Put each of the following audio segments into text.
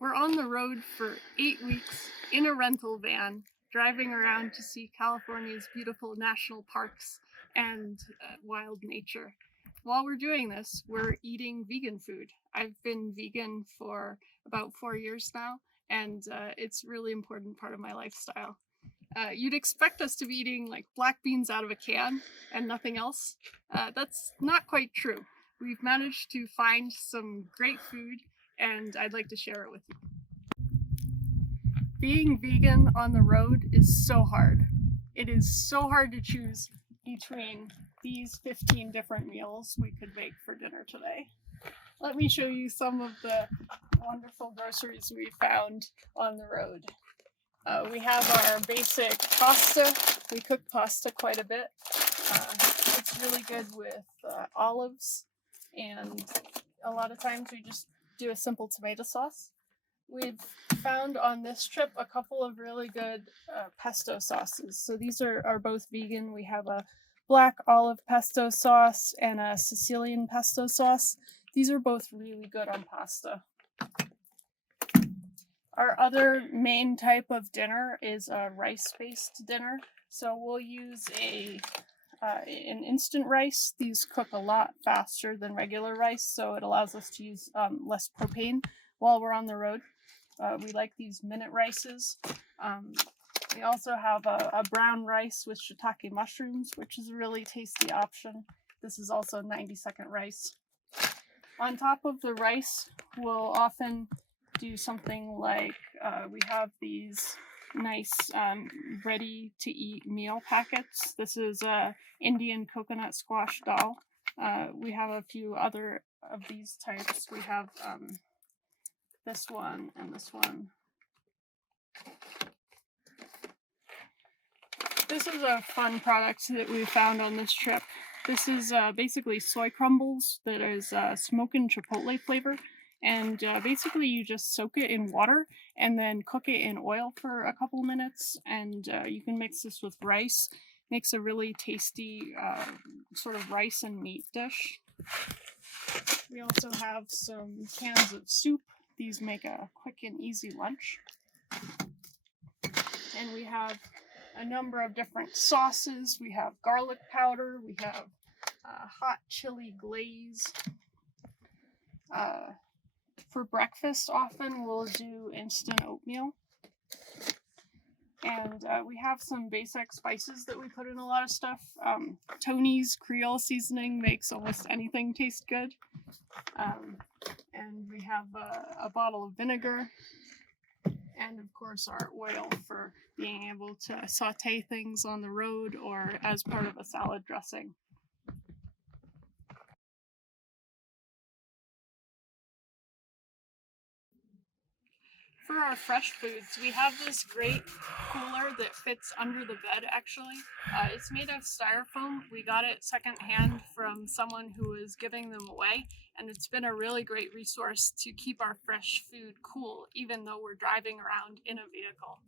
We're on the road for 8 weeks in a rental van, driving around to see California's beautiful national parks and wild nature. While we're doing this, we're eating vegan food. I've been vegan for about 4 years now, and it's a really important part of my lifestyle. You'd expect us to be eating like black beans out of a can and nothing else. That's not quite true. We've managed to find some great food, and I'd like to share it with you. Being vegan on the road is so hard. It is so hard to choose between these 15 different meals we could make for dinner today. Let me show you some of the wonderful groceries we found on the road. We have our basic pasta. We cook pasta quite a bit. It's really good with olives, and a lot of times we just do a simple tomato sauce. We've found on this trip a couple of really good pesto sauces. So these are both vegan. We have a black olive pesto sauce and a Sicilian pesto sauce. These are both really good on pasta. Our other main type of dinner is a rice-based dinner. So we'll use an instant rice. These cook a lot faster than regular rice, so it allows us to use less propane while we're on the road. We like these minute rices. We also have a brown rice with shiitake mushrooms, which is a really tasty option. This is also 90-second rice. On top of the rice, we'll often do something like we have these nice ready-to-eat meal packets. This is Indian coconut squash dal. We have a few other of these types. We have this one and this one. This is a fun product that we found on this trip. This is basically soy crumbles that is smokin' chipotle flavor. And basically you just soak it in water and then cook it in oil for a couple minutes, and you can mix this with rice. Makes a really tasty sort of rice and meat dish. We also have some cans of soup. These make a quick and easy lunch. And we have a number of different sauces. We have garlic powder. We have hot chili glaze. For breakfast, often we'll do instant oatmeal. And we have some basic spices that we put in a lot of stuff. Tony's Creole seasoning makes almost anything taste good. And we have a bottle of vinegar. And of course our oil for being able to saute things on the road or as part of a salad dressing. For our fresh foods, we have this great cooler that fits under the bed, actually. It's made of styrofoam. We got it secondhand from someone who was giving them away, and it's been a really great resource to keep our fresh food cool, even though we're driving around in a vehicle.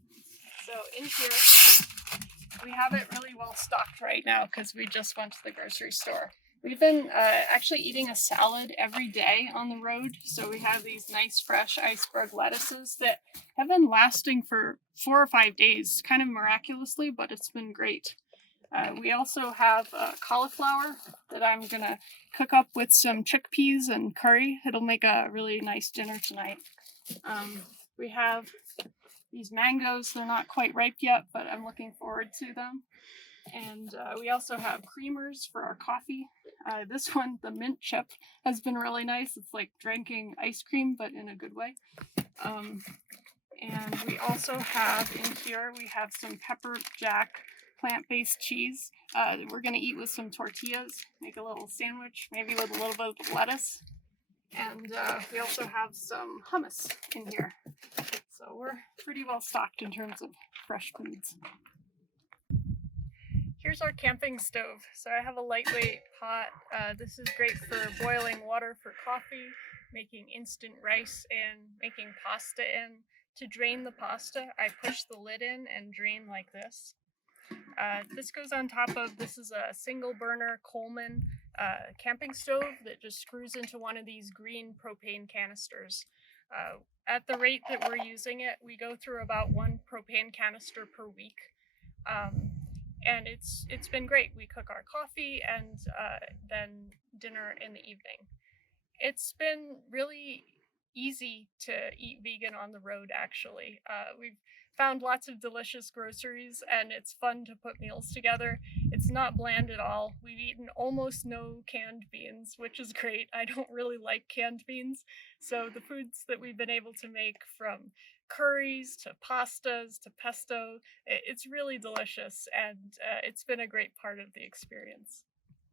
So in here, we have it really well stocked right now because we just went to the grocery store. We've been actually eating a salad every day on the road. So we have these nice fresh iceberg lettuces that have been lasting for 4 or 5 days, kind of miraculously, but it's been great. We also have cauliflower that I'm going to cook up with some chickpeas and curry. It'll make a really nice dinner tonight. We have these mangoes. They're not quite ripe yet, but I'm looking forward to them. And we also have creamers for our coffee. This one, the mint chip, has been really nice. It's like drinking ice cream, but in a good way. And we also have in here, we have some pepper jack plant-based cheese. We're going to eat with some tortillas, make a little sandwich, maybe with a little bit of lettuce. And we also have some hummus in here. So we're pretty well stocked in terms of fresh foods. Here's our camping stove. So I have a lightweight pot. This is great for boiling water for coffee, making instant rice, and making pasta in. To drain the pasta, I push the lid in and drain like this. This goes on top of, this is a single burner Coleman camping stove that just screws into one of these green propane canisters. At the rate that we're using it, we go through about one propane canister per week, um, and it's been great. We cook our coffee and then dinner in the evening. It's been really easy to eat vegan on the road, actually. We've found lots of delicious groceries, and it's fun to put meals together. It's not bland at all. We've eaten almost no canned beans, which is great. I don't really like canned beans. So, the foods that we've been able to make, from curries to pastas to pesto, it's really delicious, and it's been a great part of the experience.